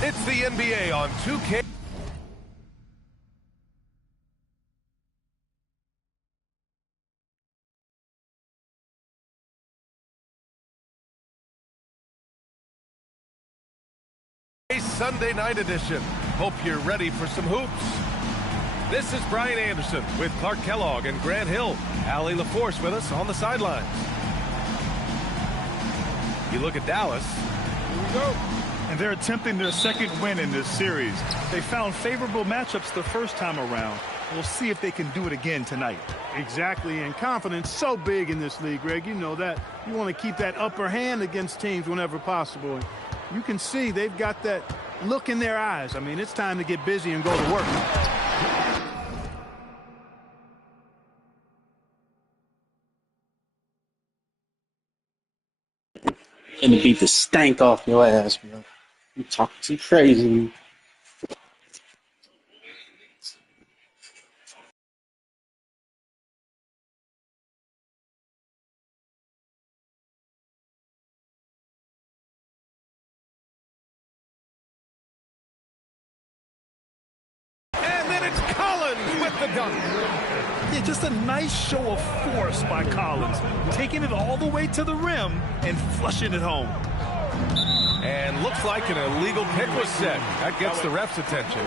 It's the NBA on 2K. Sunday night edition. Hope you're ready for some hoops. This is Brian Anderson with Clark Kellogg and Grant Hill. Allie LaForce with us on the sidelines. You look at Dallas. Here we go. And they're attempting their second win in this series. They found favorable matchups the first time around. We'll see if they can do it again tonight. Exactly, and confidence so big in this league, Greg. You know that. You want to keep that upper hand against teams whenever possible. And you can see they've got that look in their eyes. I mean, it's time to get busy and go to work. And to beat the stank off your ass, bro. You talking too crazy. And then it's Collins with the dunk. Yeah, just a nice show of force by Collins, taking it all the way to the rim and flushing it home. And looks like an illegal pick was set. That gets the ref's attention.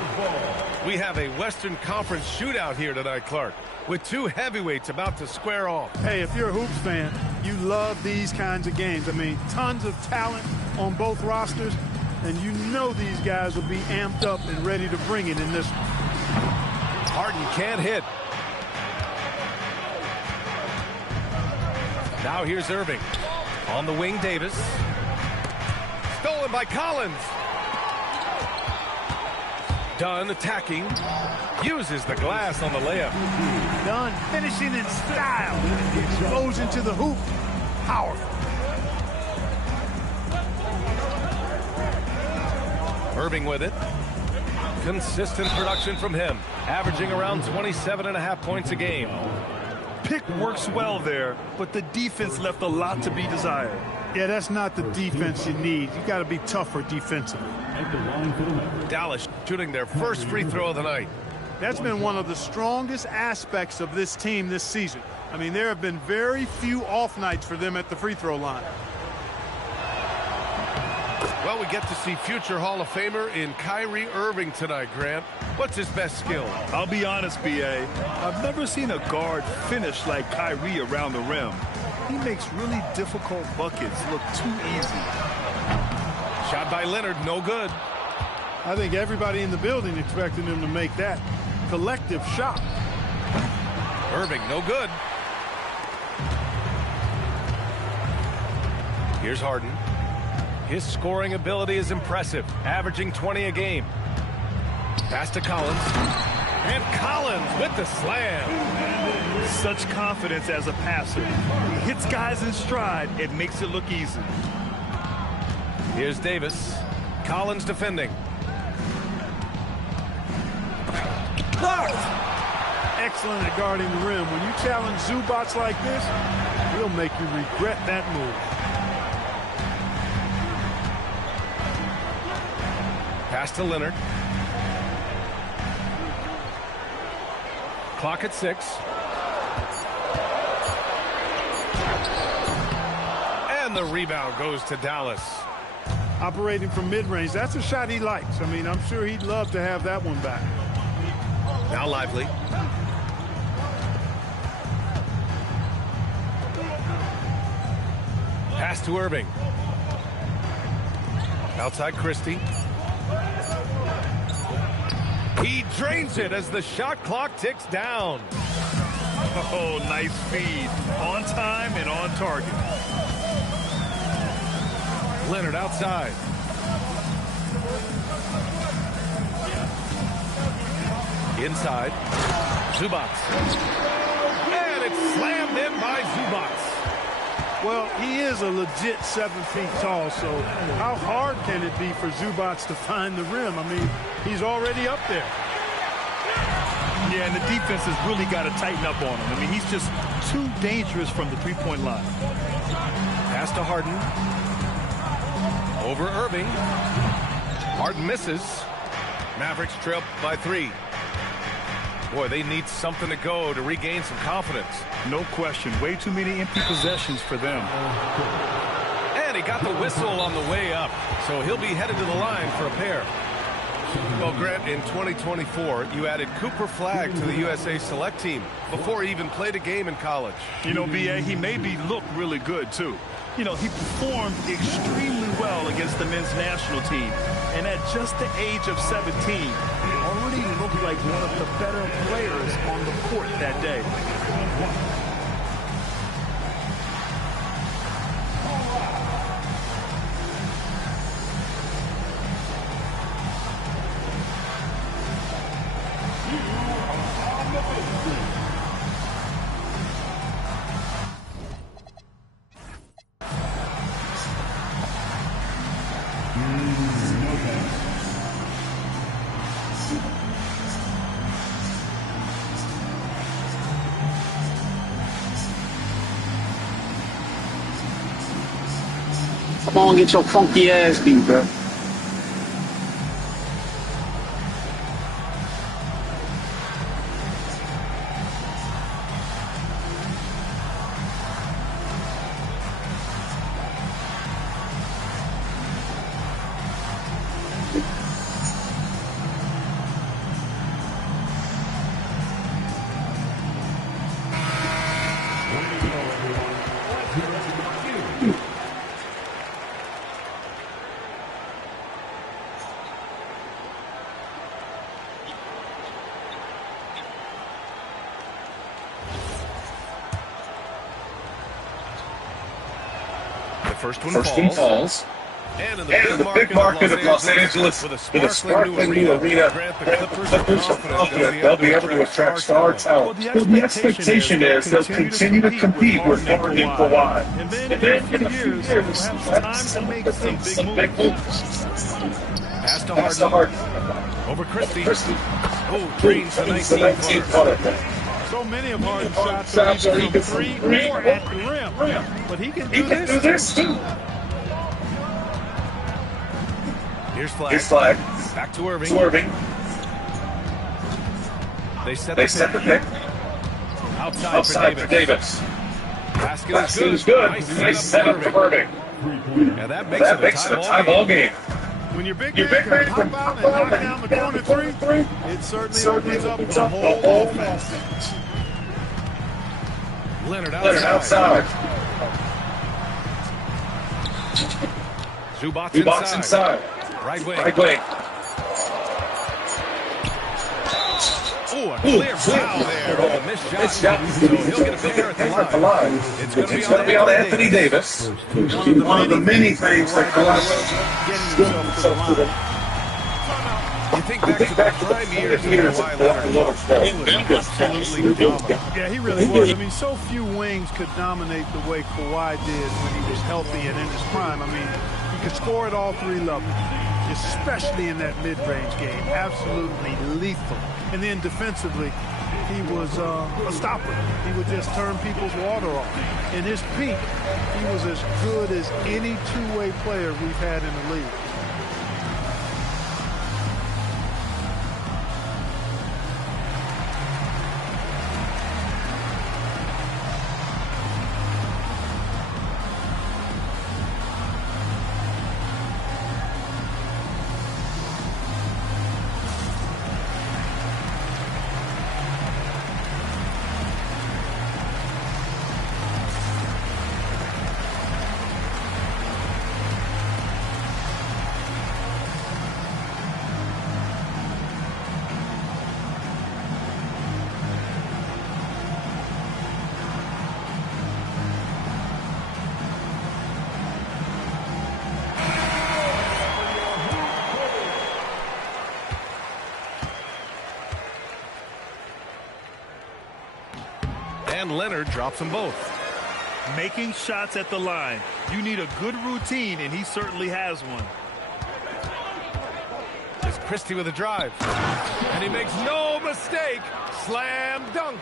We have a Western Conference shootout here tonight, Clark, with two heavyweights about to square off. Hey, if you're a hoops fan, you love these kinds of games. I mean, tons of talent on both rosters, and you know these guys will be amped up and ready to bring it in this one. Harden can't hit. Now here's Irving. On the wing, Davis. Stolen by Collins. Dunn attacking. Uses the glass on the layup. Dunn finishing in style. Goes into the hoop. Powerful. Irving with it. Consistent production from him. Averaging around 27.5 points a game. Pick works well there, but the defense left a lot to be desired. Yeah, that's not the defense you need. You got to be tougher defensively. Dallas shooting their first free throw of the night. That's been one of the strongest aspects of this team this season. I mean, there have been very few off nights for them at the free throw line. Well, we get to see future Hall of Famer in Kyrie Irving tonight, Grant. What's his best skill? I'll be honest, B.A. I've never seen a guard finish like Kyrie around the rim. He makes really difficult buckets look too easy. Shot by Leonard, no good. I think everybody in the building expected him to make that collective shot. Irving, no good. Here's Harden. His scoring ability is impressive, averaging 20 a game. Pass to Collins. And Collins with the slam. Such confidence as a passer. He hits guys in stride. It makes it look easy. Here's Davis. Collins defending. Excellent at guarding the rim. When you challenge Zubats like this, he'll make you regret that move. Pass to Leonard. Clock at 6. And the rebound goes to Dallas. Operating from mid-range, that's a shot he likes. I mean, I'm sure he'd love to have that one back. Now Lively. Pass to Irving. Outside Christie. He drains it as the shot clock ticks down. Oh, nice feed. On time and on target. Leonard outside. Inside. Zubats. And it's slammed in by Zubats. Well, he is a legit 7 feet tall, so how hard can it be for Zubats to find the rim? I mean, he's already up there. Yeah, and the defense has really got to tighten up on him. I mean, he's just too dangerous from the three-point line. Pass to Harden. Over Irving. Harden misses. Mavericks trail by 3. Boy, they need something to go to regain some confidence. No question. Way too many empty possessions for them. And he got the whistle on the way up, so he'll be headed to the line for a pair. Well, Grant, in 2024, you added Cooper Flagg to the USA Select team before he even played a game in college. You know, B.A., he made me look really good, too. You know, he performed extremely well against the men's national team. And at just the age of 17, he already looked like one of the better players on the court that day. Come on, get your funky ass beat, bro. First one falls. And in the big market of Los Angeles, with a sparkling new arena, Grant, the Clippers are confident they'll be able to attract star talent. Well, the expectation is they'll continue to compete with Harden and Kawhi. And then in a few years, they'll have time to make some big moves. Pass to Harden. Over Christie. Oh, drains the 19-footer. So many of Harden's shots are either from 3 or at the rim. But he can do this too. Here's Flagg. Back to Irving. They set the pick. Outside for Davis. Basket is good. Nice setup for Irving. And that makes it a tie ball game. When your big man can pop out and knock down the corner three, it certainly opens up the whole offense. Leonard outside. Zubac's inside. Right wing. Oh, a clear foul there on the missed shot. So he'll get a pair at the line. It's going to be on Anthony Davis. One of the many things that getting himself to the line. You think back to the prime years of Kawhi Leonard. He was absolutely dominant. Yeah, he really was. I mean, so few wings could dominate the way Kawhi did when he was healthy and in his prime. I mean, he could score at all 3 levels, especially in that mid-range game. Absolutely lethal. And then defensively, he was a stopper. He would just turn people's water off. In his peak, he was as good as any two-way player we've had in the league. And Leonard drops them both. Making shots at the line. You need a good routine, and he certainly has one. It's Christie with a drive. And he makes no mistake. Slam dunk.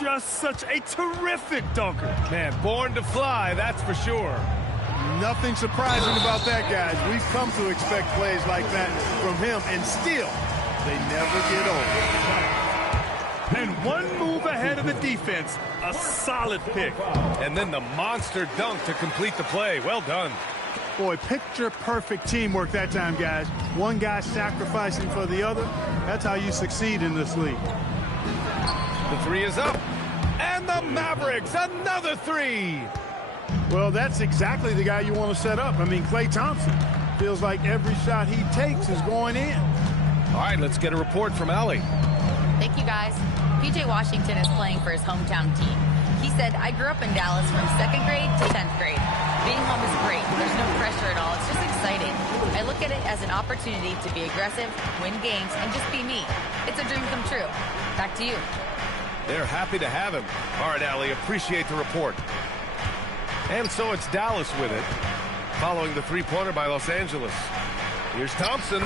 Just such a terrific dunker. Man, born to fly, that's for sure. Nothing surprising about that, guys. We've come to expect plays like that from him, and still, they never get old. And one move ahead of the defense. A solid pick. And then the monster dunk to complete the play. Well done. Boy, picture-perfect teamwork that time, guys. One guy sacrificing for the other. That's how you succeed in this league. The three is up. And the Mavericks, another three. Well, that's exactly the guy you want to set up. I mean, Klay Thompson feels like every shot he takes is going in. All right, let's get a report from Allie. Thank you, guys. PJ Washington is playing for his hometown team. He said, I grew up in Dallas from 2nd grade to 10th grade. Being home is great. There's no pressure at all. It's just exciting. I look at it as an opportunity to be aggressive, win games, and just be me. It's a dream come true. Back to you. They're happy to have him. All right, Allie, appreciate the report. And so it's Dallas with it, following the three-pointer by Los Angeles. Here's Thompson.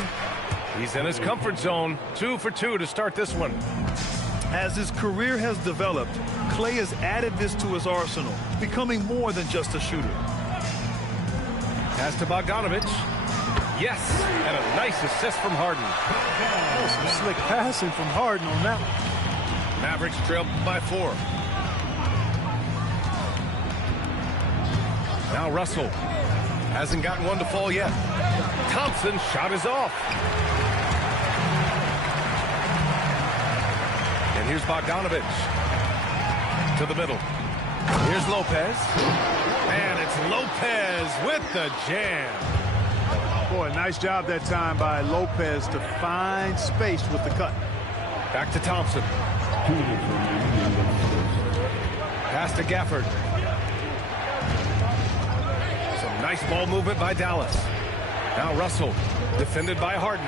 He's in his comfort zone. 2 for 2 to start this one. As his career has developed, Klay has added this to his arsenal, becoming more than just a shooter. Pass to Bogdanovich. Yes, and a nice assist from Harden. Oh, some slick passing from Harden on that one. Mavericks trail by 4. Now Russell hasn't gotten one to fall yet. Thompson shot is off. And here's Bogdanovich to the middle. Here's Lopez. And it's Lopez with the jam. Boy, nice job that time by Lopez to find space with the cut. Back to Thompson. Pass to Gafford. Some nice ball movement by Dallas. Now Russell, defended by Harden.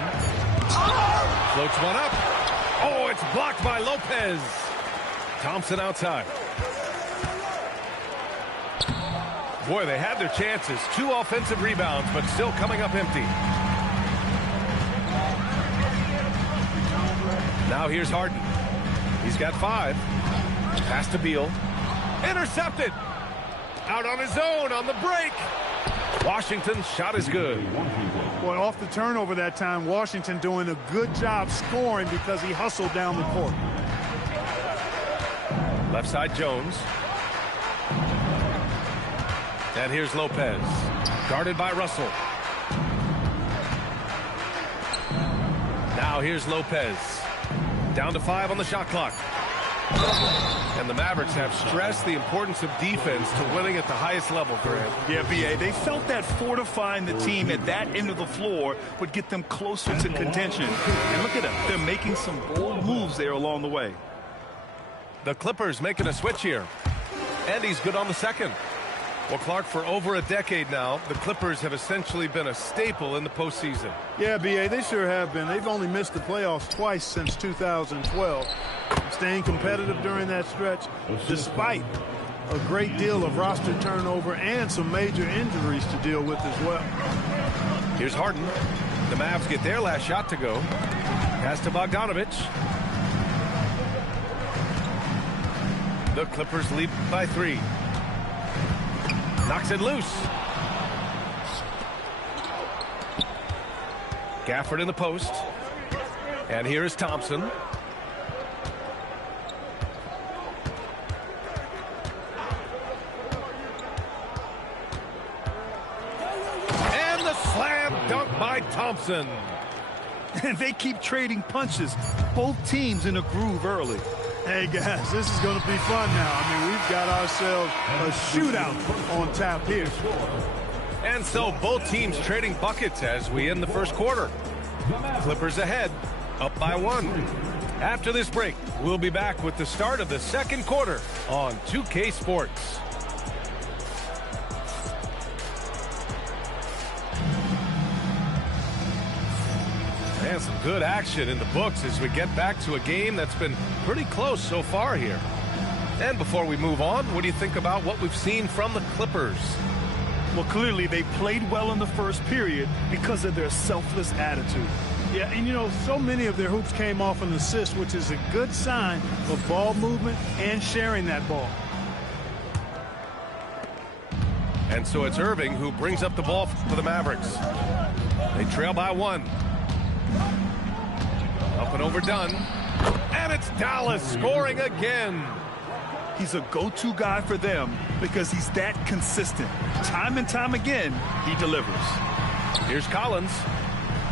Floats one up. Oh, it's blocked by Lopez. Thompson outside. Boy, they had their chances. 2 offensive rebounds, but still coming up empty. Now here's Harden. He's got 5. Pass to Beal. Intercepted. Out on his own on the break. Washington's shot is good. Boy, off the turnover that time, Washington doing a good job scoring because he hustled down the court. Left side Jones. And here's Lopez. Guarded by Russell. Now here's Lopez. Down to 5 on the shot clock. And the Mavericks have stressed the importance of defense to winning at the highest level, Grant. Yeah, B.A., they felt that fortifying the team at that end of the floor would get them closer to contention. And look at them. They're making some bold moves there along the way. The Clippers making a switch here. And he's good on the second. Well, Clark, for over a decade now, the Clippers have essentially been a staple in the postseason. Yeah, B.A., they sure have been. They've only missed the playoffs twice since 2012. Staying competitive during that stretch, despite a great deal of roster turnover and some major injuries to deal with as well. Here's Harden. The Mavs get their last shot to go. Pass to Bogdanovich. The Clippers lead by 3. Knocks it loose. Gafford in the post. And here is Thompson. And the slam dunk by Thompson. And they keep trading punches. Both teams in a groove early. Hey, guys, this is going to be fun now. I mean, we've got ourselves a shootout on tap here. And so both teams trading buckets as we end the first quarter. Clippers ahead, up by 1. After this break, we'll be back with the start of the second quarter on 2K Sports. And some good action in the books as we get back to a game that's been pretty close so far here. And before we move on, what do you think about what we've seen from the Clippers? Well, clearly they played well in the first period because of their selfless attitude. Yeah, and you know, so many of their hoops came off an assist, which is a good sign of ball movement and sharing that ball. And so it's Irving who brings up the ball for the Mavericks. They trail by 1. Up and overdone. And it's Dallas scoring again. He's a go-to guy for them because he's that consistent. Time and time again, he delivers. Here's Collins.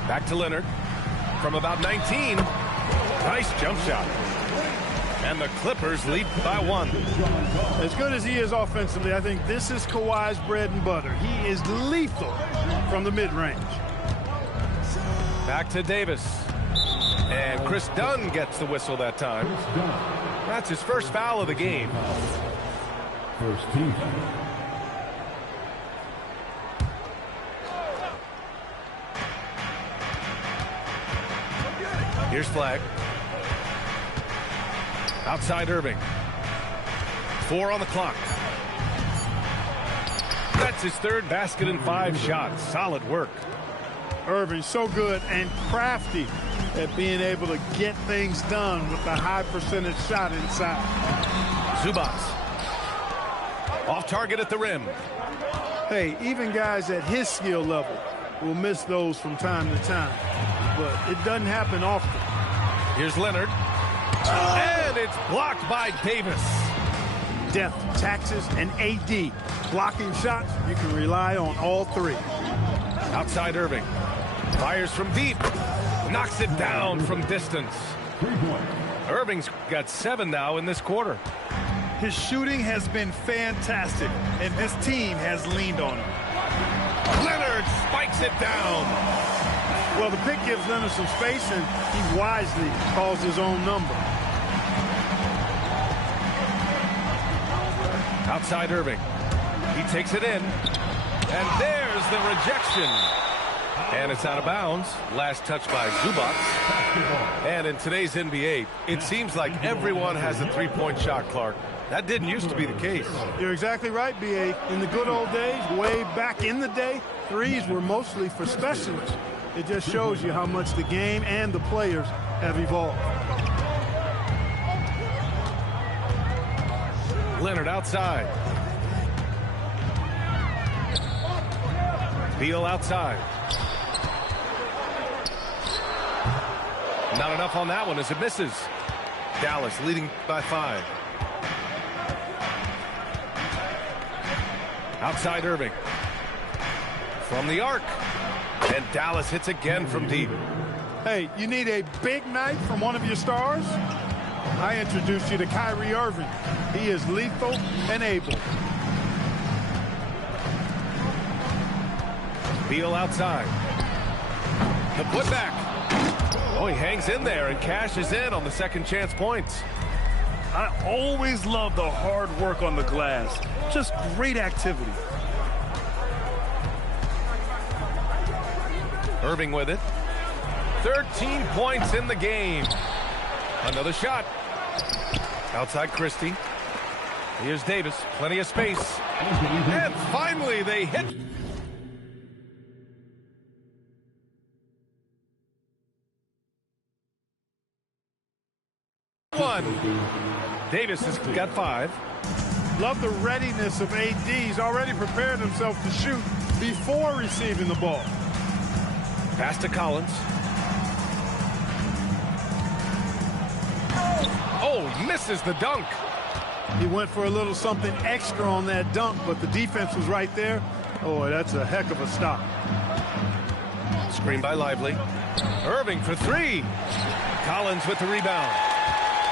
Back to Leonard. From about 19. Nice jump shot. And the Clippers lead by 1. As good as he is offensively, I think this is Kawhi's bread and butter. He is lethal from the mid-range. Back to Davis. And Chris Dunn gets the whistle that time. That's his first foul of the game. First team. Here's Flag. Outside Irving. 4 on the clock. That's his third basket in 5 shots. Solid work. Irving so good and crafty at being able to get things done with the high percentage shot inside. Zubac. Off target at the rim. Hey, even guys at his skill level will miss those from time to time, but it doesn't happen often. Here's Leonard. And it's blocked by Davis. Depth, taxes, and AD. Blocking shots, you can rely on all 3. Outside Irving. Fires from deep. Knocks it down from distance. Irving's got 7 now in this quarter. His shooting has been fantastic, and this team has leaned on him. Leonard spikes it down. Well, the pick gives Leonard some space, and he wisely calls his own number. Outside Irving. He takes it in. And there's the rejection. And it's out of bounds. Last touch by Zubac. And in today's NBA, it seems like everyone has a three-point shot, Clark. That didn't used to be the case. You're exactly right, B.A. In the good old days, way back in the day, threes were mostly for specialists. It just shows you how much the game and the players have evolved. Leonard outside. Beal outside. Not enough on that one as it misses. Dallas leading by 5. Outside Irving. From the arc. And Dallas hits again from deep. Hey, you need a big night from one of your stars? I introduced you to Kyrie Irving. He is lethal and able. Beal outside. The putback. Oh, he hangs in there and cashes in on the second chance points. I always love the hard work on the glass. Just great activity. Irving with it. 13 points in the game. Another shot. Outside Christie. Here's Davis. Plenty of space. And finally they hit. One. Davis has got 5. Love the readiness of AD. He's already prepared himself to shoot before receiving the ball. Pass to Collins. Oh, misses the dunk. He went for a little something extra on that dunk, but the defense was right there. Oh, that's a heck of a stop. Screen by Lively. Irving for 3. Collins with the rebound.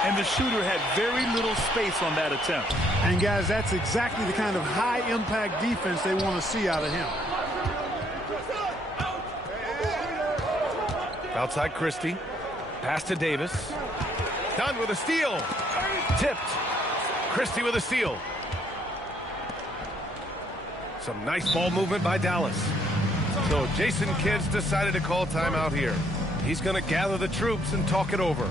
And the shooter had very little space on that attempt. And, guys, that's exactly the kind of high-impact defense they want to see out of him. Outside Christie. Pass to Davis. Dunn with a steal. Tipped. Christie with a steal. Some nice ball movement by Dallas. So Jason Kidd's decided to call timeout here. He's going to gather the troops and talk it over.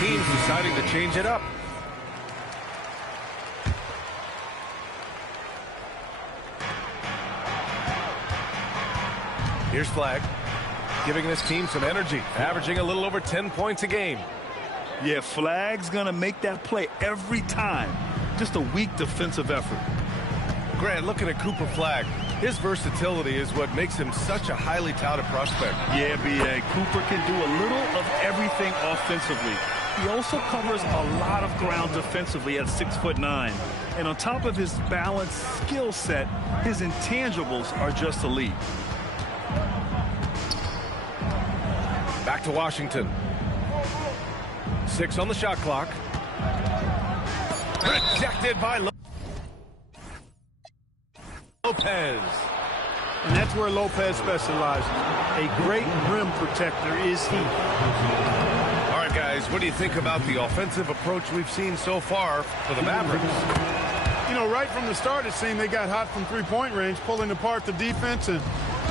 teams deciding to change it up. Here's Flag, giving this team some energy, averaging a little over 10 points a game. Yeah, Flag's going to make that play every time. Just a weak defensive effort. Grant, looking at Cooper Flag, his versatility is what makes him such a highly touted prospect. Yeah, B.A. Cooper can do a little of everything offensively. He also covers a lot of ground defensively at 6'9". And on top of his balanced skill set, his intangibles are just elite. Back to Washington. 6 on the shot clock. Rejected by Lopez. And that's where Lopez specializes. A great rim protector is he. All right, guys, what do you think about the offensive approach we've seen so far for the Mavericks? You know, right from the start, it seemed they got hot from three-point range, pulling apart the defense and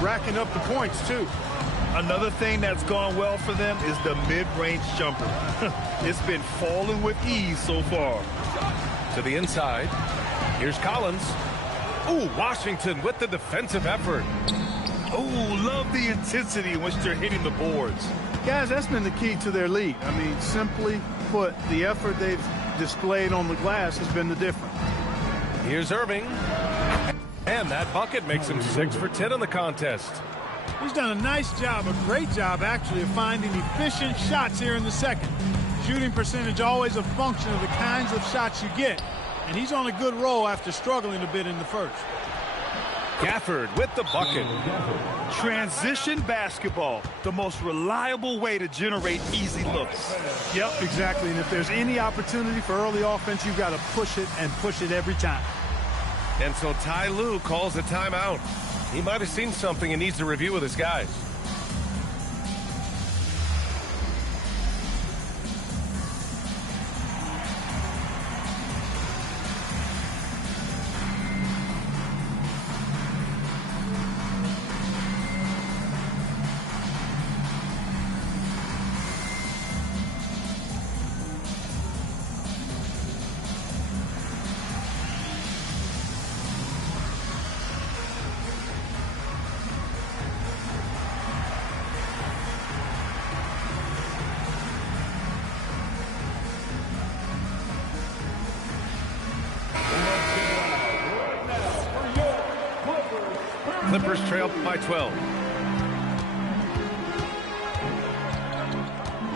racking up the points, too. Another thing that's gone well for them is the mid-range jumper. It's been falling with ease so far. To the inside. Here's Collins. Ooh, Washington with the defensive effort. Oh, love the intensity in which they're hitting the boards. Guys, that's been the key to their lead. I mean, simply put, the effort they've displayed on the glass has been the difference. Here's Irving. And that bucket makes him 6 for 10 in the contest. He's done a nice job, a great job, actually, of finding efficient shots here in the second. Shooting percentage always a function of the kinds of shots you get. And he's on a good roll after struggling a bit in the first. Gafford with the bucket. Transition basketball, the most reliable way to generate easy looks. Yep, exactly. And if there's any opportunity for early offense, you've got to push it and push it every time. And so Ty Lue calls a timeout. He might have seen something and needs to review with his guys. Clippers trail by 12.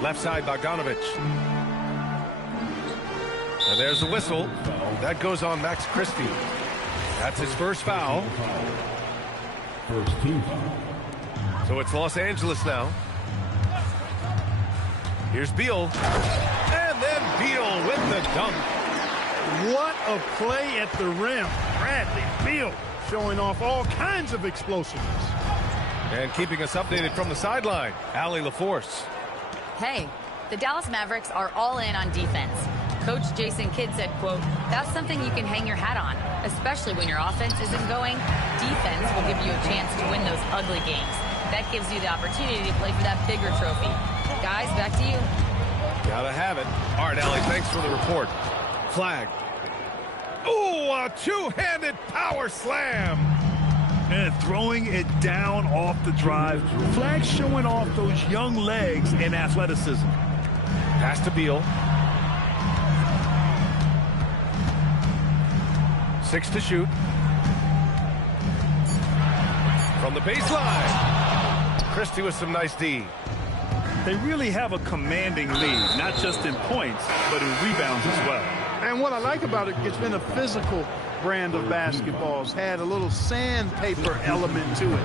Left side, Bogdanovich. And there's the whistle. That goes on Max Christie. That's his first foul. First team foul. So it's Los Angeles now. Here's Beal. And then Beal with the dunk. What a play at the rim. Bradley Beal showing off all kinds of explosiveness. And keeping us updated from the sideline, Allie LaForce. Hey, the Dallas Mavericks are all in on defense. Coach Jason Kidd said, quote, "That's something you can hang your hat on, especially when your offense isn't going. Defense will give you a chance to win those ugly games. That gives you the opportunity to play for that bigger trophy." Guys, back to you. Gotta have it. All right, Allie, thanks for the report. Flag. Ooh, a two-handed power slam. And throwing it down off the drive. Flag showing off those young legs and athleticism. Pass to Beal. 6 to shoot. From the baseline. Christie with some nice D. They really have a commanding lead, not just in points, but in rebounds as well. And what I like about it, it's been a physical brand of basketball. It's had a little sandpaper element to it.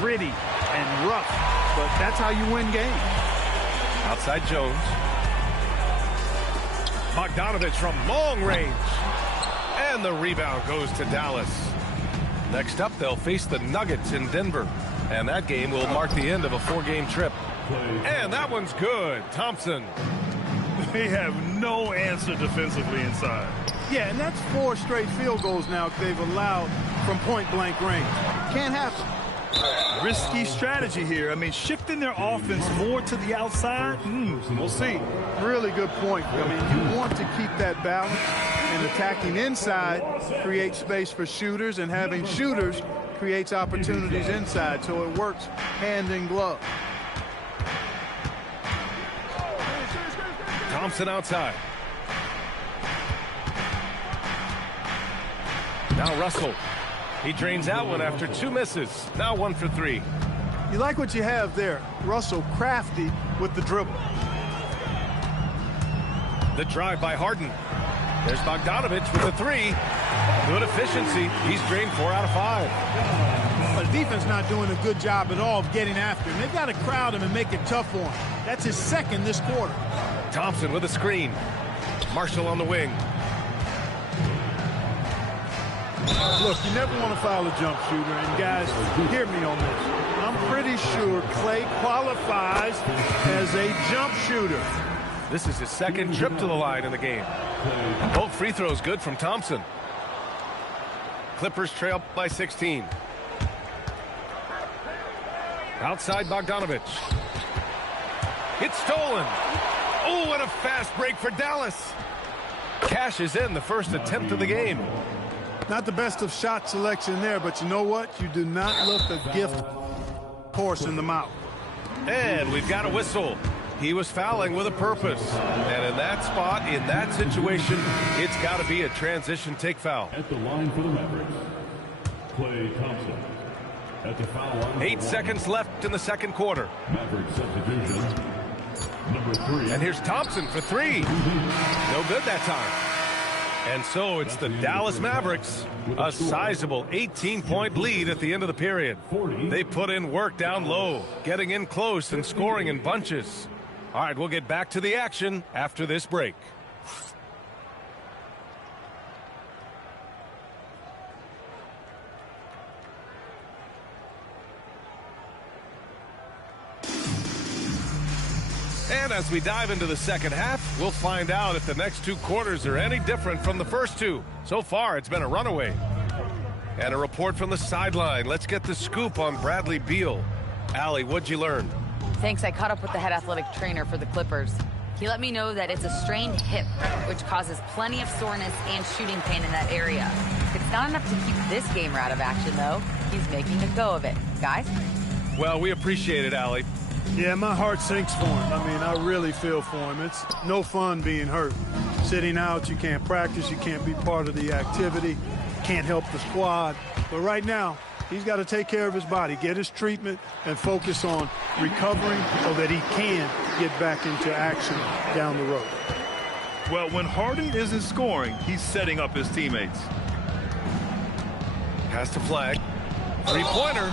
Gritty and rough, but that's how you win games. Outside Jones. Bogdanovich from long range. And the rebound goes to Dallas. Next up, they'll face the Nuggets in Denver. And that game will mark the end of a 4-game trip. And that one's good. Thompson. They have no answer defensively inside. Yeah, and that's 4 straight field goals now they've allowed from point-blank range. Can't happen. Risky strategy here. I mean, shifting their offense more to the outside, we'll see. Really good point. I mean, you want to keep that balance, and attacking inside creates space for shooters, and having shooters creates opportunities inside, so it works hand in glove. Thompson outside. Now Russell. He drains that one after 2 misses. Now 1 for 3. You like what you have there. Russell crafty with the dribble. The drive by Harden. There's Bogdanovich with the 3. Good efficiency. He's drained 4 out of 5. But the defense not doing a good job at all of getting after him. They've got to crowd him and make it tough for him. That's his second this quarter. Thompson with a screen. Marshall on the wing. Look, you never want to foul a jump shooter, and guys, hear me on this. I'm pretty sure Clay qualifies as a jump shooter. This is his second trip to the line in the game. Both free throws good from Thompson. Clippers trail by 16. Outside Bogdanovich. It's stolen. Oh, what a fast break for Dallas. Cashes in the first attempt of the game. Not the best of shot selection there, but you know what? You do not look a gift horse in the mouth. And we've got a whistle. He was fouling with a purpose. And in that spot, in that situation, it's got to be a transition take foul. At the line for the Mavericks, Klay Thompson. At the foul line. 8 seconds left in the second quarter. Mavericks substitution. Number 3. And here's Thompson for 3. No good that time. And so it's the Dallas Mavericks, a sizable 18-point lead at the end of the period. They put in work down low, getting in close and scoring in bunches. All right, we'll get back to the action after this break. And as we dive into the second half, we'll find out if the next 2 quarters are any different from the first 2. So far, it's been a runaway. And a report from the sideline. Let's get the scoop on Bradley Beal. Allie, what'd you learn? Thanks. I caught up with the head athletic trainer for the Clippers. He let me know that it's a strained hip, which causes plenty of soreness and shooting pain in that area. It's not enough to keep this gamer out of action, though. He's making a go of it. Guys? Well, we appreciate it, Allie. Yeah, my heart sinks for him. I mean, I really feel for him. It's no fun being hurt. Sitting out, you can't practice, you can't be part of the activity, can't help the squad. But right now, he's got to take care of his body, get his treatment, and focus on recovering so that he can get back into action down the road. Well, when Harden isn't scoring, he's setting up his teammates. Has to flag. 3-pointer.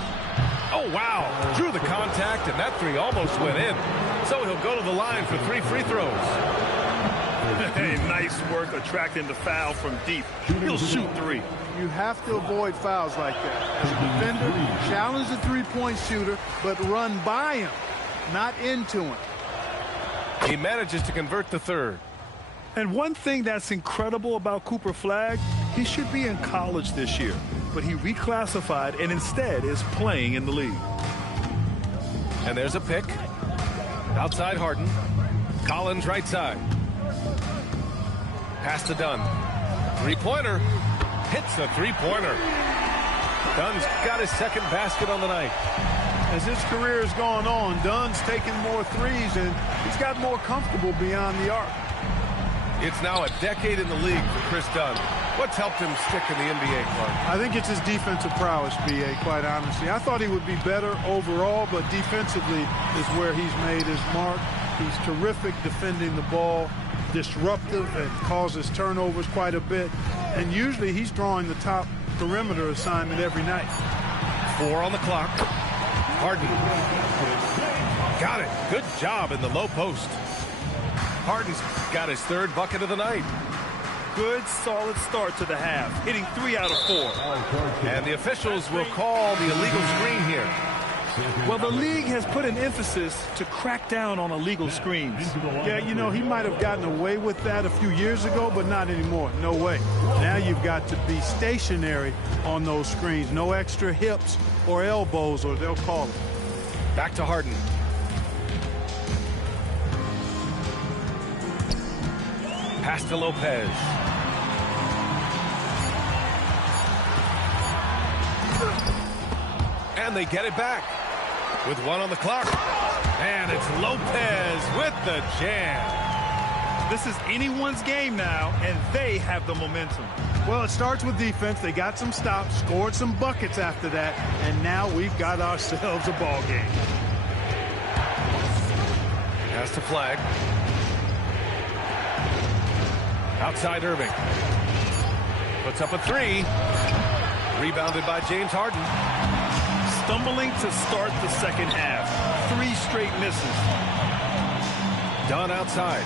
Oh, wow. Drew the contact, and that 3 almost went in. So he'll go to the line for 3 free throws. Hey, nice work attracting the foul from deep. He'll shoot 3. You have to avoid fouls like that. As a defender, challenge the three-point shooter, but run by him, not into him. He manages to convert the 3rd. And one thing that's incredible about Cooper Flagg, he should be in college this year, but he reclassified and instead is playing in the league. And there's a pick. Outside Harden. Collins right side. Pass to Dunn. 3-pointer. Hits a 3-pointer. Dunn's got his second basket on the night. As his career has gone on, Dunn's taken more threes, and he's got more comfortable beyond the arc. It's now a decade in the league for Chris Dunn. What's helped him stick in the NBA, Clark? I think it's his defensive prowess, B.A., quite honestly. I thought he would be better overall, but defensively is where he's made his mark. He's terrific defending the ball, disruptive, and causes turnovers quite a bit. And usually he's drawing the top perimeter assignment every night. 4 on the clock. Harden. Got it. Good job in the low post. Harden's got his 3rd bucket of the night. Good, solid start to the half, hitting 3 out of 4. And the officials will call the illegal screen here. Well, the league has put an emphasis to crack down on illegal screens. Yeah, you know, he might have gotten away with that a few years ago, but not anymore. No way. Now you've got to be stationary on those screens. No extra hips or elbows, or they'll call it. Back to Harden. Pass to Lopez. And they get it back with 1 on the clock. And it's Lopez with the jam. This is anyone's game now, and they have the momentum. Well, it starts with defense. They got some stops, scored some buckets after that, and now we've got ourselves a ball game. Pass to Flag. Outside Irving. Puts up a 3. Rebounded by James Harden. Stumbling to start the second half. 3 straight misses. Dunn outside.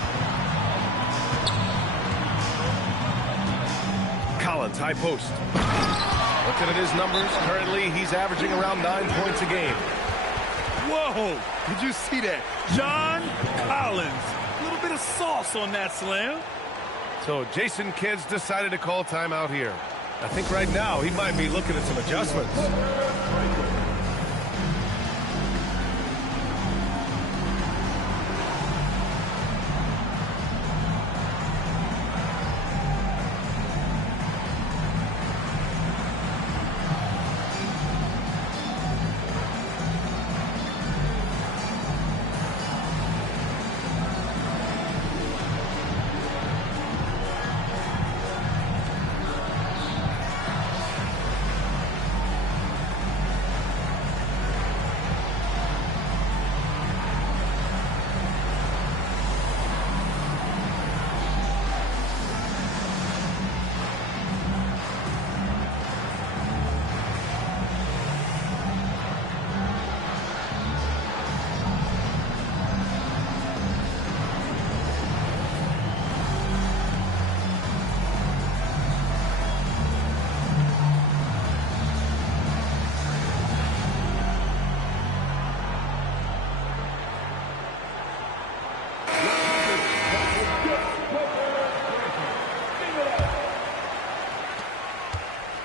Collins, high post. Looking at his numbers, currently he's averaging around 9 points a game. Whoa! Did you see that? John Collins. A little bit of sauce on that slam. So Jason Kidd's decided to call timeout here. I think right now he might be looking at some adjustments.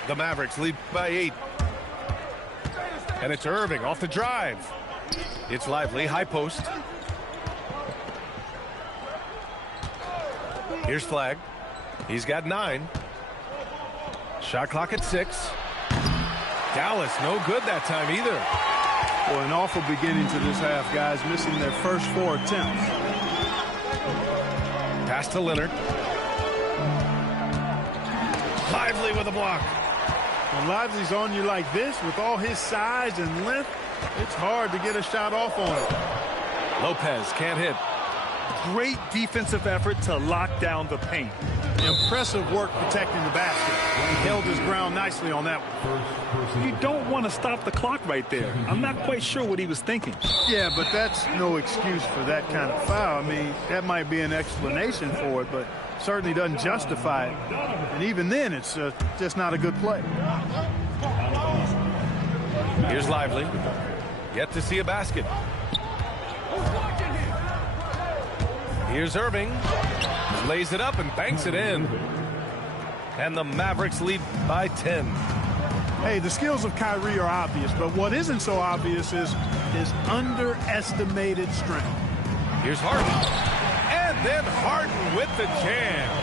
The Mavericks lead by 8. And it's Irving off the drive. It's Lively, high post. Here's Flag. He's got 9. Shot clock at 6. Dallas, no good that time either. Well, an awful beginning to this half, guys, missing their first 4 attempts. Pass to Leonard. Lively with a block. When Lively's on you like this, with all his size and length, it's hard to get a shot off on him. Lopez can't hit. Great defensive effort to lock down the paint. Impressive work protecting the basket. He held his ground nicely on that one. You don't want to stop the clock right there. I'm not quite sure what he was thinking. Yeah, but that's no excuse for that kind of foul. I mean, that might be an explanation for it, but certainly doesn't justify it. And even then, it's just not a good play. Here's Lively. Yet to see a basket. Here's Irving. Lays it up and banks it in. And the Mavericks lead by 10. Hey, the skills of Kyrie are obvious, but what isn't so obvious is his underestimated strength. Here's Harden. And then Harden with the jam.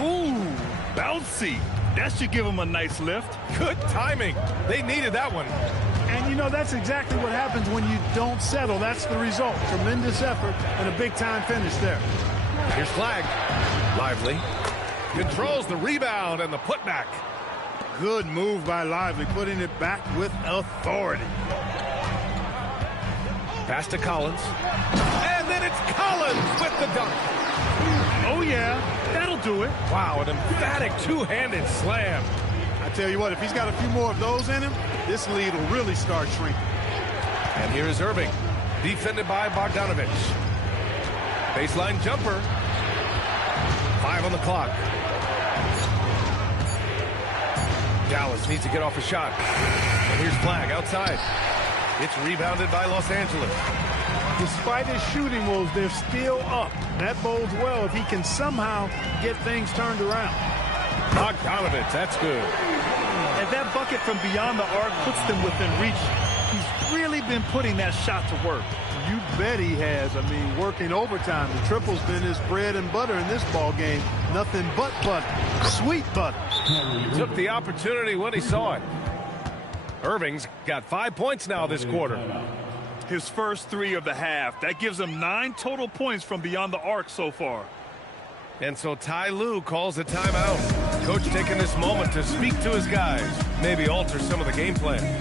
Ooh, bouncy. That should give him a nice lift. Good timing. They needed that one. And, you know, that's exactly what happens when you don't settle. That's the result. Tremendous effort and a big-time finish there. Here's Flag. Lively. Controls the rebound and the putback. Good move by Lively, putting it back with authority. Pass to Collins. And then it's Collins with the dunk. Oh, yeah. That'll do it. Wow, an emphatic two-handed slam. I tell you what, if he's got a few more of those in him, this lead will really start shrinking. And here is Irving, defended by Bogdanovich. Baseline jumper. 5 on the clock. Dallas needs to get off a shot. And here's Flag outside. It's rebounded by Los Angeles. Despite his shooting woes, they're still up. That bodes well if he can somehow get things turned around. Bogdanovich, that's good. And that bucket from beyond the arc puts them within reach. He's really been putting that shot to work. You bet he has. I mean, working overtime. The triple's been his bread and butter in this ball game. Nothing but butter. Sweet butter. Took the opportunity when he saw it. Irving's got 5 points now this quarter. His first 3 of the half. That gives him 9 total points from beyond the arc so far. And so Ty Lue calls a timeout. Coach taking this moment to speak to his guys. Maybe alter some of the game plan.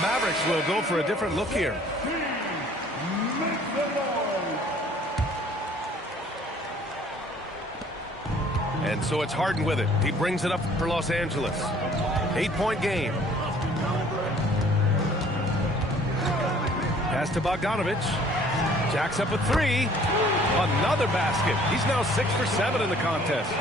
Mavericks will go for a different look here. And so it's Harden with it. He brings it up for Los Angeles. 8-point game. Pass to Bogdanovich. Jacks up a 3. Another basket. He's now 6 for 7 in the contest.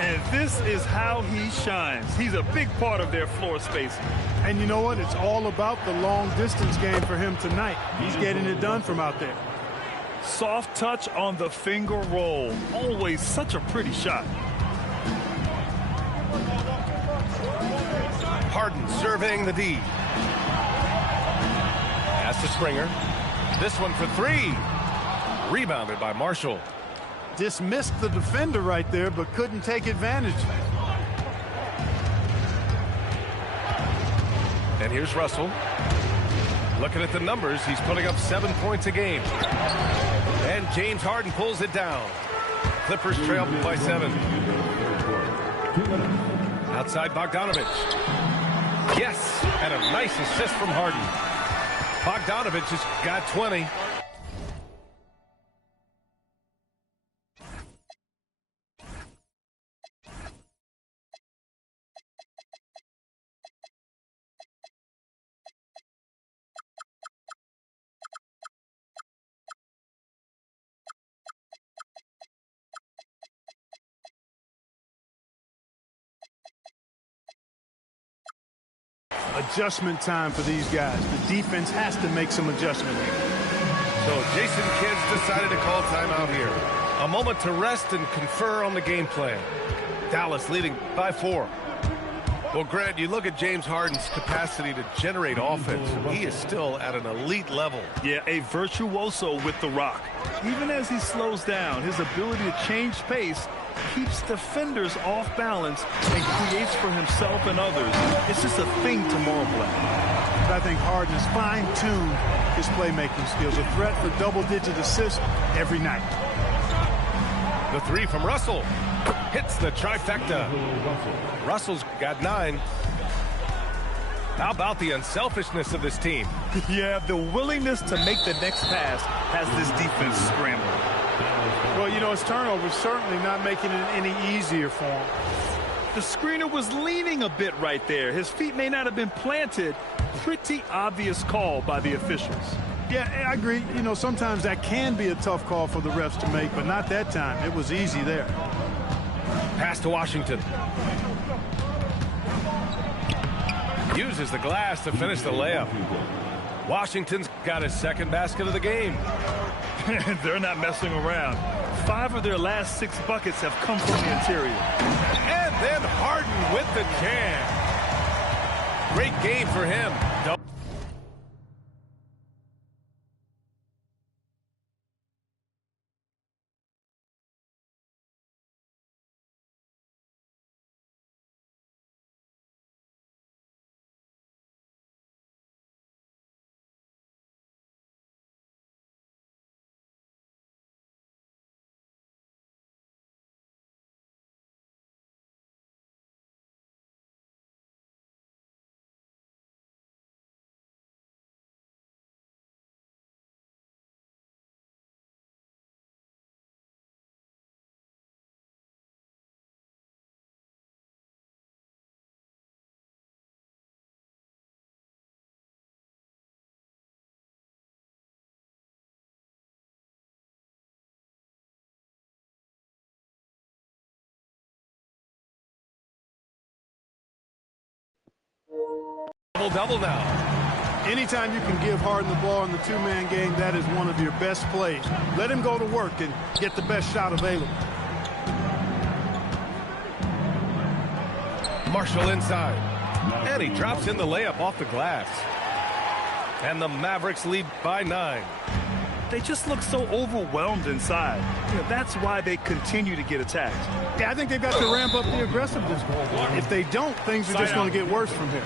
And this is how he shines. He's a big part of their floor spacing. And you know what? It's all about the long distance game for him tonight. He's getting it done from out there. Soft touch on the finger roll. Always such a pretty shot. Harden surveying the D. Pass to Springer. This one for 3. Rebounded by Marshall. Dismissed the defender right there, but couldn't take advantage. And here's Russell. Looking at the numbers, he's putting up 7 points a game. And James Harden pulls it down. Clippers trail by 7. Outside Bogdanovich. Yes, and a nice assist from Harden. Bogdanovich has got 20. Adjustment time for these guys. The defense has to make some adjustment here. So Jason Kidd's decided to call timeout here. A moment to rest and confer on the game plan. Dallas leading by 4. Well, Grant, you look at James Harden's capacity to generate offense. He is still at an elite level. Yeah, a virtuoso with the rock. Even as he slows down, his ability to change pace keeps defenders off balance and creates for himself and others. It's just a thing to marvel at. I think Harden has fine-tuned his playmaking skills. A threat for double-digit assists every night. The 3 from Russell. Hits the trifecta. Russell's got 9. How about the unselfishness of this team? Yeah, the willingness to make the next pass has this defense scrambling. Well, you know, his turnover is certainly not making it any easier for him. The screener was leaning a bit right there. His feet may not have been planted. Pretty obvious call by the officials. Yeah, I agree. You know, sometimes that can be a tough call for the refs to make, but not that time. It was easy there. Pass to Washington. Uses the glass to finish the layup. Washington's got his second basket of the game. They're not messing around. 5 of their last 6 buckets have come from the interior. And then Harden with the jam. Great game for him. Double now. Anytime you can give Harden the ball in the two-man game, that is one of your best plays. Let him go to work and get the best shot available. Marshall inside. And he drops in the layup off the glass. And the Mavericks lead by 9. They just look so overwhelmed inside. You know, that's why they continue to get attacked. Yeah, I think they've got to ramp up the aggressiveness. If they don't, things are just going to get worse from here.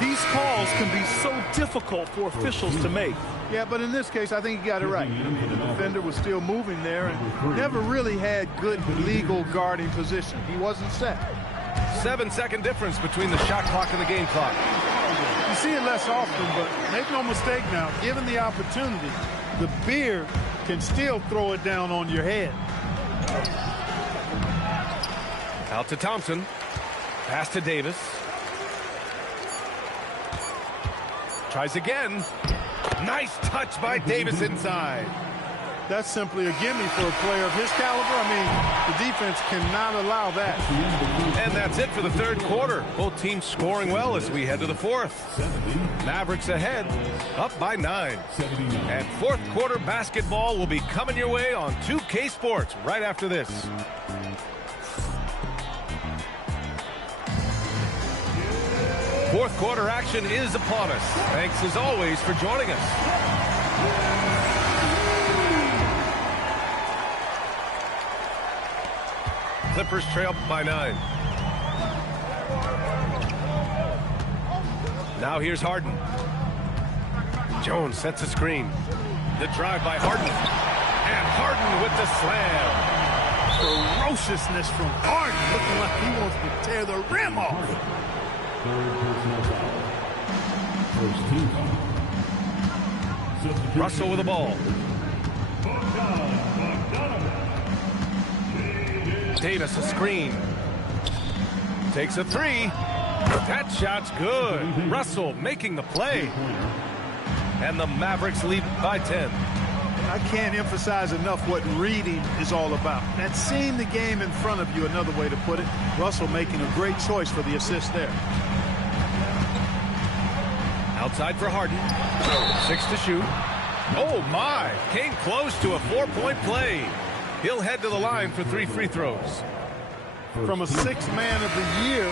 These calls can be so difficult for officials to make. Yeah, but in this case, I think he got it right. The defender was still moving there and never really had good legal guarding position. He wasn't set. 7-second difference between the shot clock and the game clock. You see it less often, but make no mistake now, given the opportunity, the beard can still throw it down on your head. Out to Thompson. Pass to Davis. Tries again. Nice touch by Davis inside. That's simply a gimme for a player of his caliber. I mean, the defense cannot allow that. And that's it for the third quarter. Both teams scoring well as we head to the fourth. Mavericks ahead, up by 9. And fourth quarter basketball will be coming your way on 2K Sports right after this. Fourth quarter action is upon us. Thanks as always for joining us. Clippers trail by 9. Now here's Harden. Jones sets a screen. The drive by Harden. And Harden with the slam. Ferociousness from Harden, looking like he wants to tear the rim off. First team. Russell with the ball. Davis a screen. Takes a 3. That shot's good. Russell making the play. And the Mavericks lead by 10. I can't emphasize enough what reading is all about. That's seeing the game in front of you, another way to put it. Russell making a great choice for the assist there. Outside for Harden. 6 to shoot. Oh, my. Came close to a 4-point play. He'll head to the line for 3 free throws. From a 6th man of the year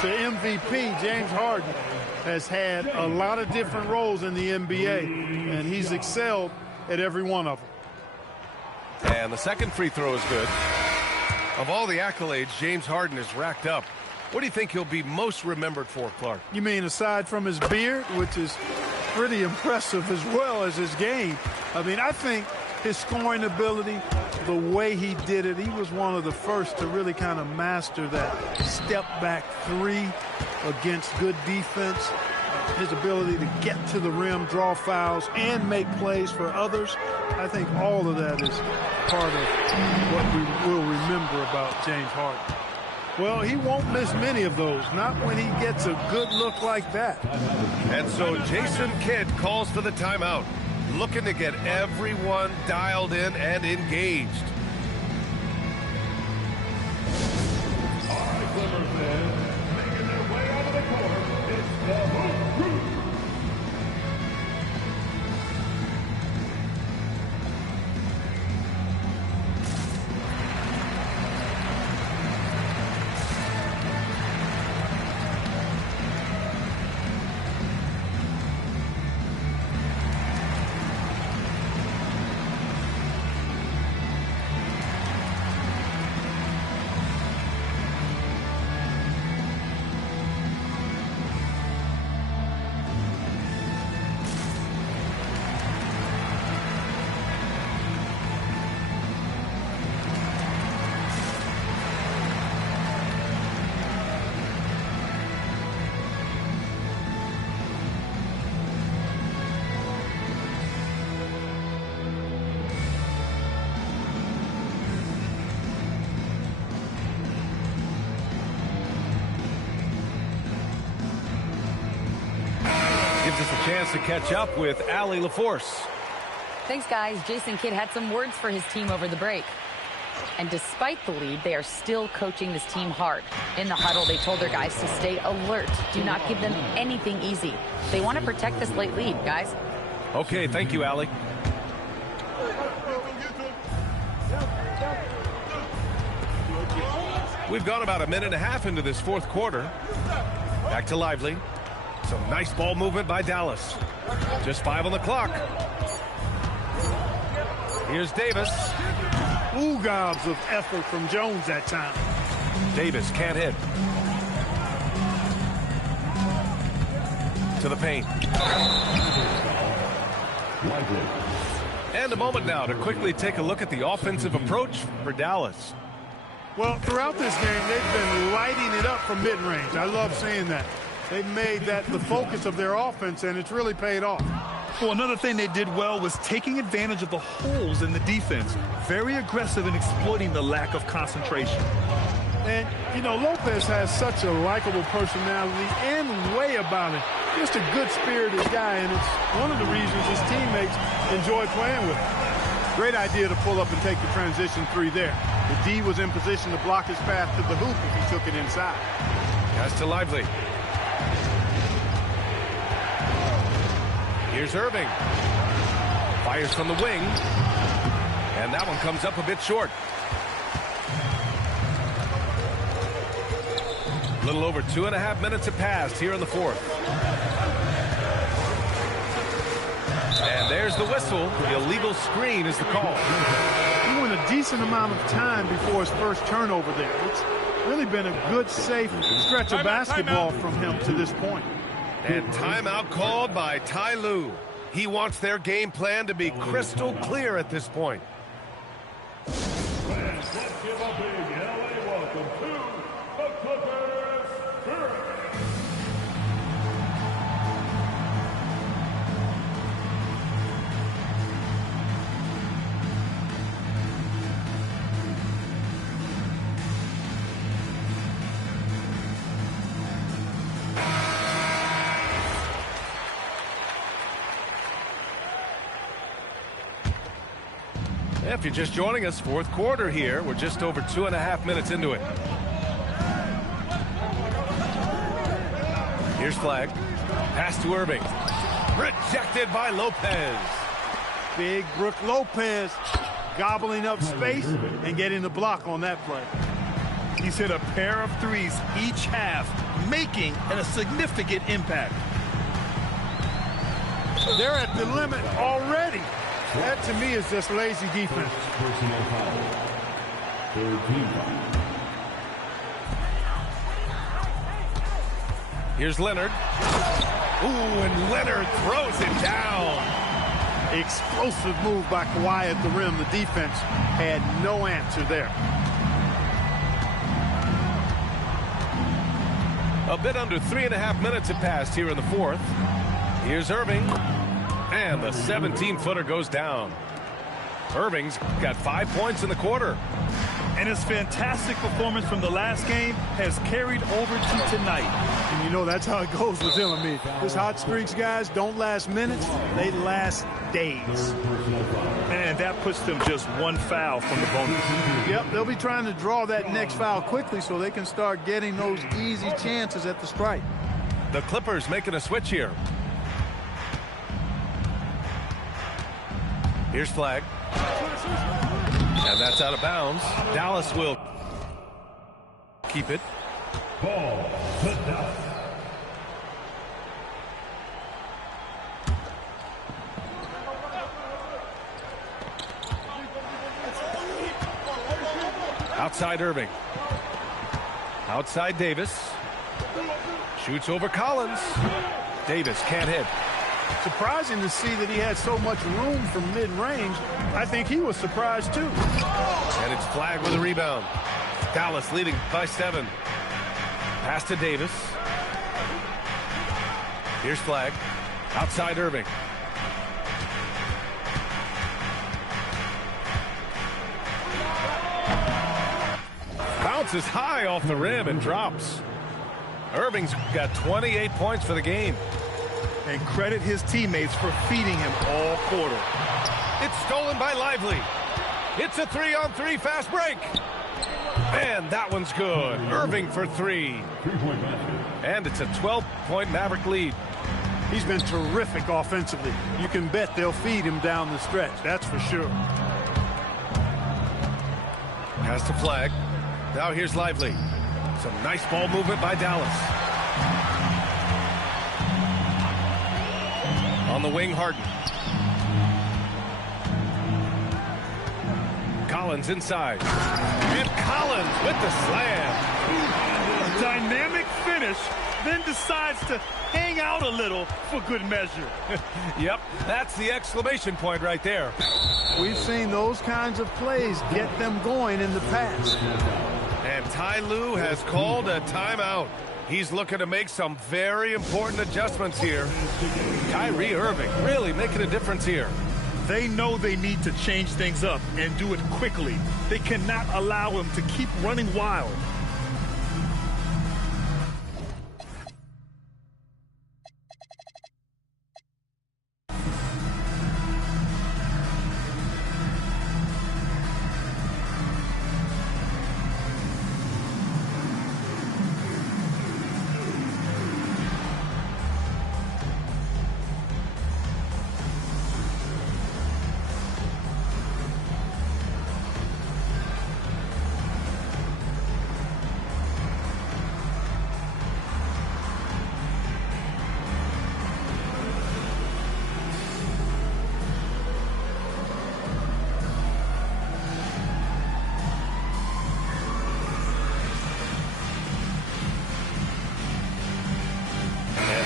to MVP, James Harden has had a lot of different roles in the NBA, and he's excelled at every one of them. And the second free throw is good. Of all the accolades James Harden has racked up, what do you think he'll be most remembered for, Clark? You mean aside from his beard, which is pretty impressive, as well as his game? I mean, I think his scoring ability, the way he did it, he was one of the first to really kind of master that step-back 3 against good defense. His ability to get to the rim, draw fouls, and make plays for others. I think all of that is part of what we will remember about James Harden. Well, he won't miss many of those, not when he gets a good look like that. And so Jason Kidd calls for the timeout, looking to get everyone dialed in and engaged. All right, Clippers fans, making their way out of the court, it's the Hoop Group. Gives us a chance to catch up with Allie LaForce. Thanks, guys. Jason Kidd had some words for his team over the break. And despite the lead, they are still coaching this team hard. In the huddle, they told their guys to stay alert. Do not give them anything easy. They want to protect this late lead, guys. Okay, thank you, Allie. We've gone about a minute and a half into this fourth quarter. Back to Lively. Some nice ball movement by Dallas. Just 5 on the clock. Here's Davis. Ooh, gobs of effort from Jones that time. Davis can't hit. To the paint. And a moment now to quickly take a look at the offensive approach for Dallas. Well, throughout this game, they've been lighting it up from mid-range. I love seeing that. They've made that the focus of their offense, and it's really paid off. Well, another thing they did well was taking advantage of the holes in the defense. Very aggressive in exploiting the lack of concentration. And, you know, Lopez has such a likable personality and way about it. Just a good-spirited guy, and it's one of the reasons his teammates enjoy playing with him. Great idea to pull up and take the transition 3 there. The D was in position to block his path to the hoop if he took it inside. Pass to Lively. Here's Irving. Fires from the wing. And that one comes up a bit short. A little over 2.5 minutes have passed here in the fourth. And there's the whistle. The illegal screen is the call. He went a decent amount of time before his first turnover there. It's really been a good, safe stretch of basketball from him to this point. And timeout called by Ty Lue. He wants their game plan to be crystal clear at this point. Let's give a big LA welcome to the Clippers Spirit. If you're just joining us, fourth quarter here. We're just over 2.5 minutes into it. Here's Flag. Pass to Irving. Rejected by Lopez. Big Brook Lopez gobbling up space and getting the block on that play. He's hit a pair of threes each half, making a significant impact. They're at the limit already. That, to me, is just lazy defense. Personal foul. Third team foul. Here's Leonard. Ooh, and Leonard throws it down. Explosive move by Kawhi at the rim. The defense had no answer there. A bit under 3.5 minutes have passed here in the fourth. Here's Irving. And the 17-footer goes down. Irving's got 5 points in the quarter. And his fantastic performance from the last game has carried over to tonight. And you know that's how it goes with him. I mean, his hot streaks, guys, don't last minutes. They last days. And that puts them just one foul from the bonus. Yep, they'll be trying to draw that next foul quickly so they can start getting those easy chances at the stripe. The Clippers making a switch here. Here's Flag. And that's out of bounds. Dallas will keep it. Ball to Dallas. Outside Irving. Outside Davis. Shoots over Collins. Davis can't hit. Surprising to see that he had so much room from mid-range. I think he was surprised, too. And it's Flag with a rebound. Dallas leading by 7. Pass to Davis. Here's Flag. Outside Irving. Bounces high off the rim and drops. Irving's got 28 points for the game. And credit his teammates for feeding him all quarter. It's stolen by Lively. It's a 3-on-3 fast break. And that one's good. Irving for 3. And it's a 12-point Maverick lead. He's been terrific offensively. You can bet they'll feed him down the stretch. That's for sure. Pass to Flag. Now here's Lively. Some nice ball movement by Dallas. On the wing, Harden. Collins inside. And Collins with the slam. A dynamic finish, then decides to hang out a little for good measure. Yep, that's the exclamation point right there. We've seen those kinds of plays get them going in the past. And Ty Lue has called a timeout. He's looking to make some very important adjustments here. Kyrie Irving really making a difference here. They know they need to change things up and do it quickly. They cannot allow him to keep running wild.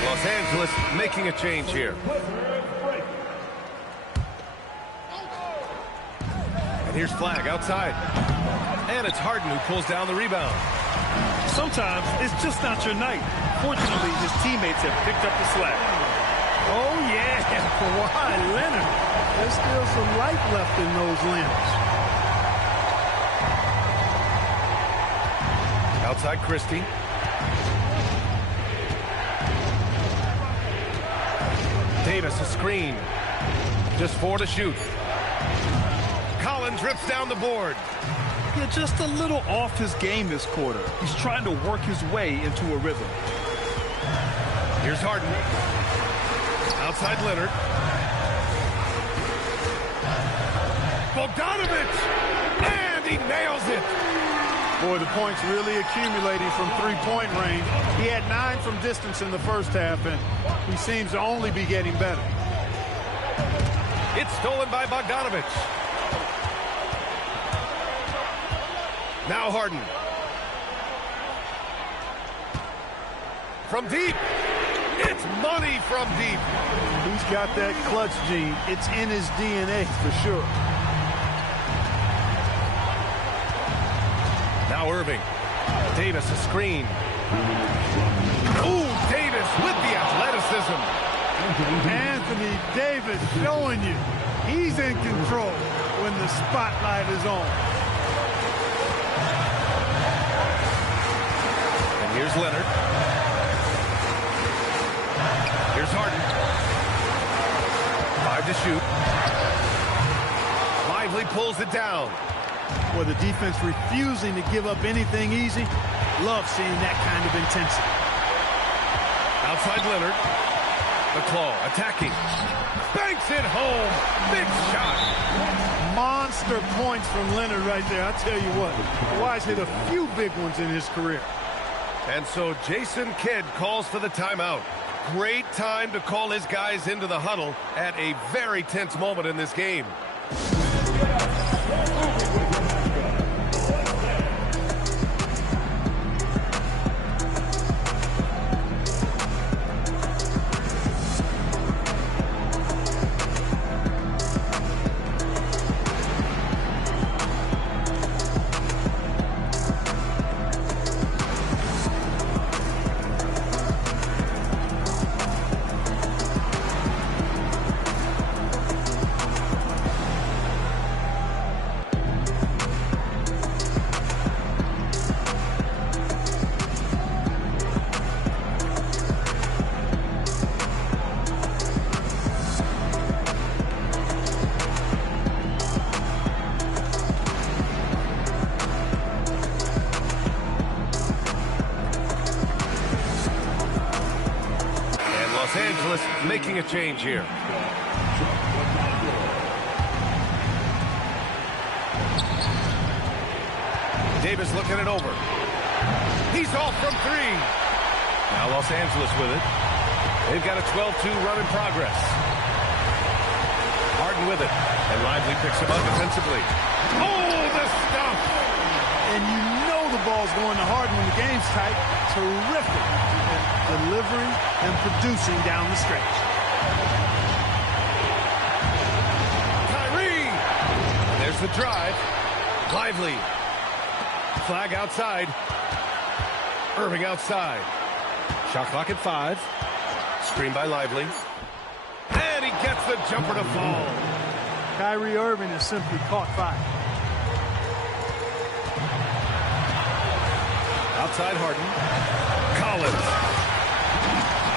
Los Angeles making a change here. And here's Flag outside. And it's Harden who pulls down the rebound. Sometimes it's just not your night. Fortunately, his teammates have picked up the slack. Oh, yeah. Kawhi Leonard. There's still some life left in those limbs. Outside Christie. Davis a screen. Just 4 to shoot. Collins rips down the board. Yeah, just a little off his game this quarter. He's trying to work his way into a rhythm. Here's Harden. Outside Leonard. Bogdanovich! And he nails it! Boy, the points really accumulating from three-point range. He had 9 from distance in the first half, and he seems to only be getting better. It's stolen by Bogdanovich. Now Harden. From deep. It's money from deep. He's got that clutch gene. It's in his DNA for sure. Now Irving. Davis a screen. Ooh, Davis with the athleticism. Anthony Davis showing you he's in control when the spotlight is on. And here's Leonard. Here's Harden. 5 to shoot. Lively pulls it down. Well, the defense refusing to give up anything easy. Love seeing that kind of intensity. Outside Leonard. The claw attacking. Banks it home. Big shot. Monster points from Leonard right there. I tell you what, Kawhi's hit a few big ones in his career. And so Jason Kidd calls for the timeout. Great time to call his guys into the huddle at a very tense moment in this game. Los Angeles making a change here. Davis looking it over. He's off from three. Now Los Angeles with it. They've got a 12-2 run in progress. Harden with it. And Lively picks him up defensively. Oh, the stuff! And you know the ball's going to Harden when the game's tight. Terrific at delivering and producing down the stretch. Kyrie! There's the drive. Lively. Flag outside. Irving outside. Shot clock at 5. Screen by Lively. And he gets the jumper to fall. Kyrie Irving has simply caught fire. Outside Harden. Collins.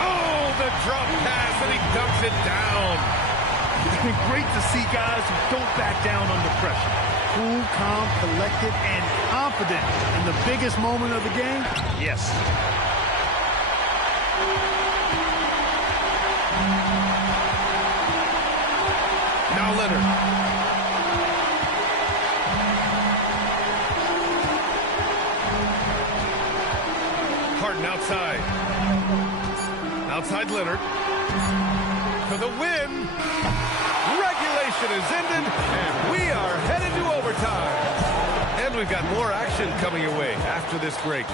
Oh, the drop pass, and he dunks it down. It's been great to see guys who don't back down under pressure. Cool, calm, collected, and confident in the biggest moment of the game. Yes. Now Leonard. Harden outside. Outside Leonard. For the win. Regulation is ended, and we are headed to overtime. And we've got more action coming your way after this break.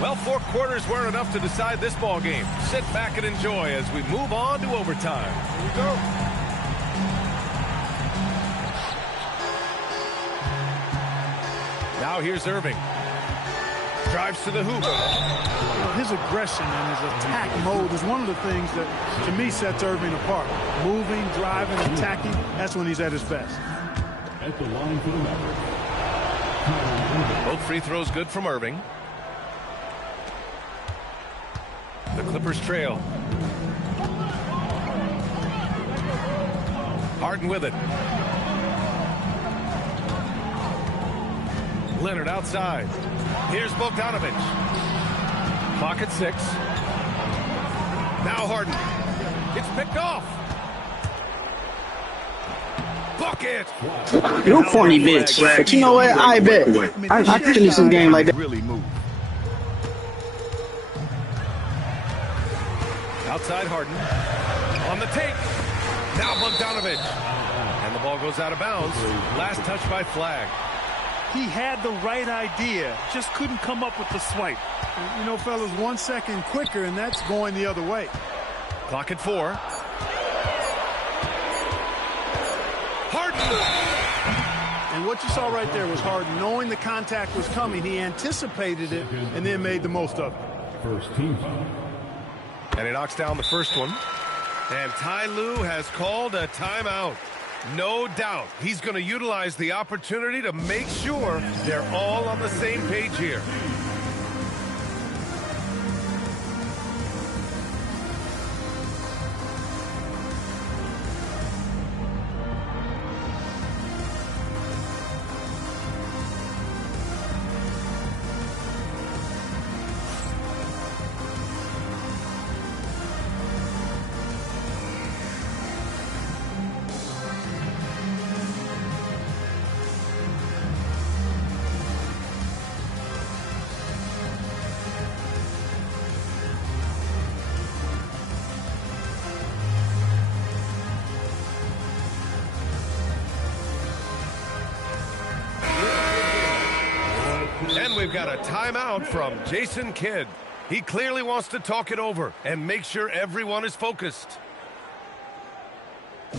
Well, 4 quarters weren't enough to decide this ball game. Sit back and enjoy as we move on to overtime. Here we go. Now here's Irving. Drives to the hoop. His aggression and his attack mode is one of the things that, to me, sets Irving apart. Moving, driving, attacking, that's when he's at his best. At the line for the Mavericks. Both free throws good from Irving. The Clippers trail. Harden with it. Leonard outside. Here's Bogdanovic. Clock at 6. Now Harden. It's picked off. Bucket. You a corny bitch. But you know what? I bet. I finish this game like that. Really move. Outside Harden. On the take. Now Bogdanovic. And the ball goes out of bounds. Last touch by Flag. He had the right idea, just couldn't come up with the swipe. And, you know, fellas, 1 second quicker, and that's going the other way. Clock at 4. Harden! And what you saw right there was Harden, knowing the contact was coming, he anticipated it and then made the most of it. First team foul. And he knocks down the first one. And Ty Lue has called a timeout. No doubt he's going to utilize the opportunity to make sure they're all on the same page here. And we've got a timeout from Jason Kidd. He clearly wants to talk it over and make sure everyone is focused. The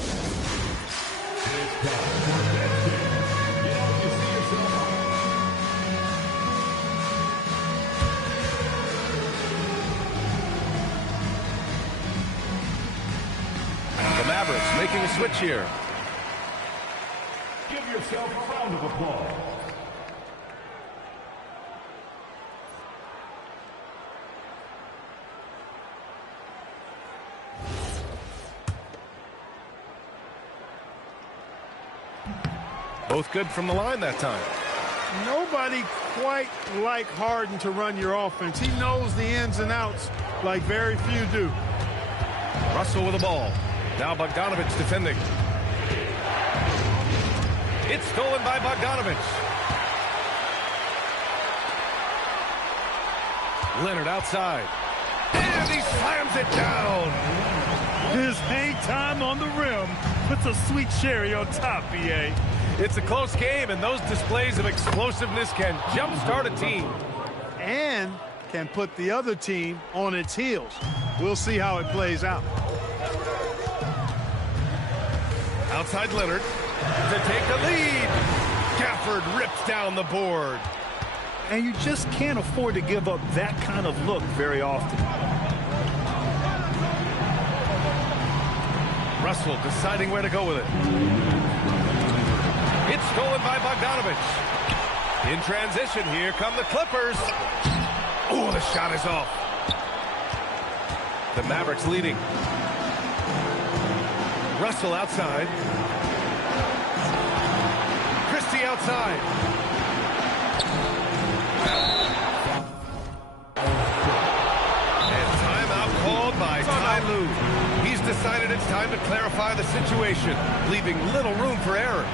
Mavericks making a switch here. Give yourself a round of applause. Both good from the line that time. Nobody quite like Harden to run your offense. He knows the ins and outs like very few do. Russell with the ball. Now Bogdanovich defending. It's stolen by Bogdanovich. Leonard outside. And he slams it down. His hang time on the rim puts a sweet cherry on top, B.A. It's a close game, and those displays of explosiveness can jumpstart a team. And can put the other team on its heels. We'll see how it plays out. Outside Leonard to take the lead. Gafford rips down the board. And you just can't afford to give up that kind of look very often. Russell deciding where to go with it. It's stolen by Bogdanovich. In transition, here come the Clippers. Oh, the shot is off. The Mavericks leading. Russell outside. Christie outside. And timeout called by Ty Lue. He's decided it's time to clarify the situation, leaving little room for error.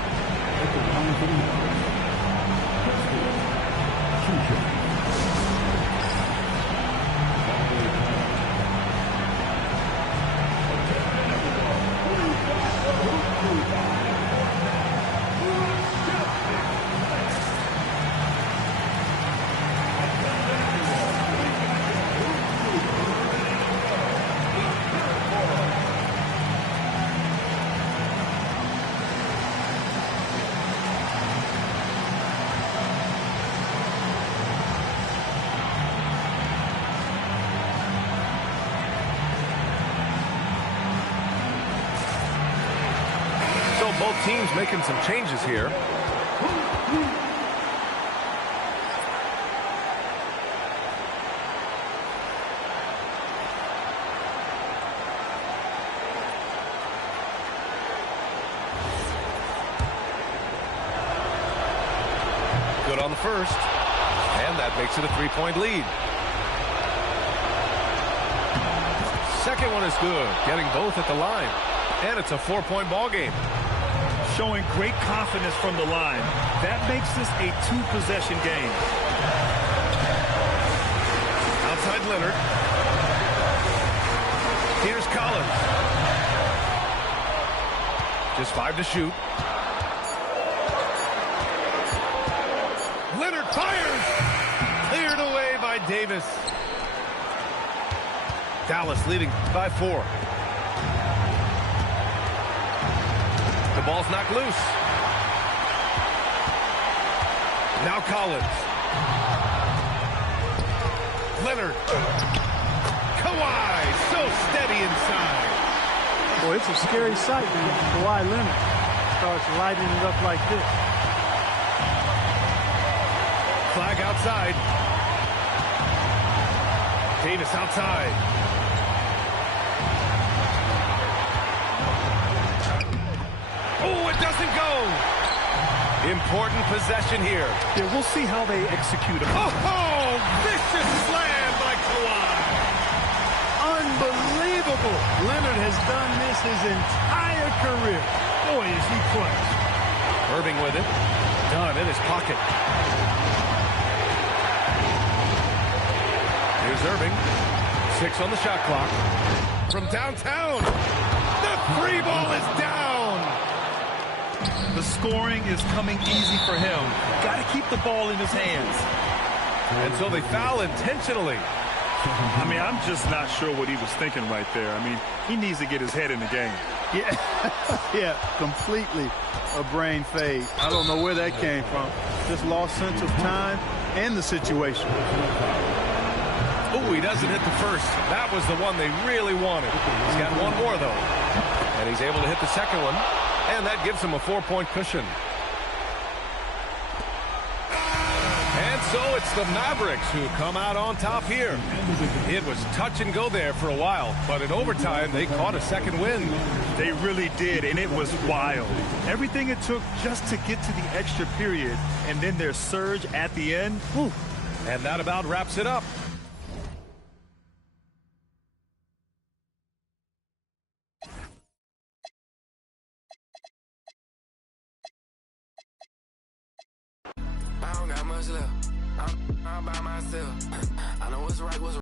Both teams making some changes here. Good on the first. And that makes it a three-point lead. Second one is good. Getting both at the line. And it's a four-point ball game. Showing great confidence from the line. That makes this a two-possession game. Outside Leonard. Here's Collins. Just 5 to shoot. Leonard fires! Cleared away by Davis. Dallas leading by 4. The ball's knocked loose. Now Collins. Leonard. Kawhi, so steady inside. Boy, it's a scary sight when Kawhi Leonard starts lighting it up like this. Flag outside. Davis outside. Oh, it doesn't go. Important possession here. Yeah, we'll see how they execute it. Oh, vicious slam by Kawhi. Unbelievable. Leonard has done this his entire career. Boy, is he clutch. Irving with it. Done in his pocket. Here's Irving. 6 on the shot clock. From downtown. The three ball is down. The scoring is coming easy for him. Got to keep the ball in his hands. And so they foul intentionally. I mean, I'm just not sure what he was thinking right there. I mean, he needs to get his head in the game. Yeah, yeah, completely a brain fade. I don't know where that came from. Just lost sense of time and the situation. Oh, he doesn't hit the first. That was the one they really wanted. He's got one more, though. And he's able to hit the second one. And that gives him a 4-point cushion. And so it's the Mavericks who come out on top here. It was touch and go there for a while, but in overtime, they caught a second win. They really did, and it was wild. Everything it took just to get to the extra period, and then their surge at the end. Whew. And that about wraps it up. I don't got much left. I'm by myself. I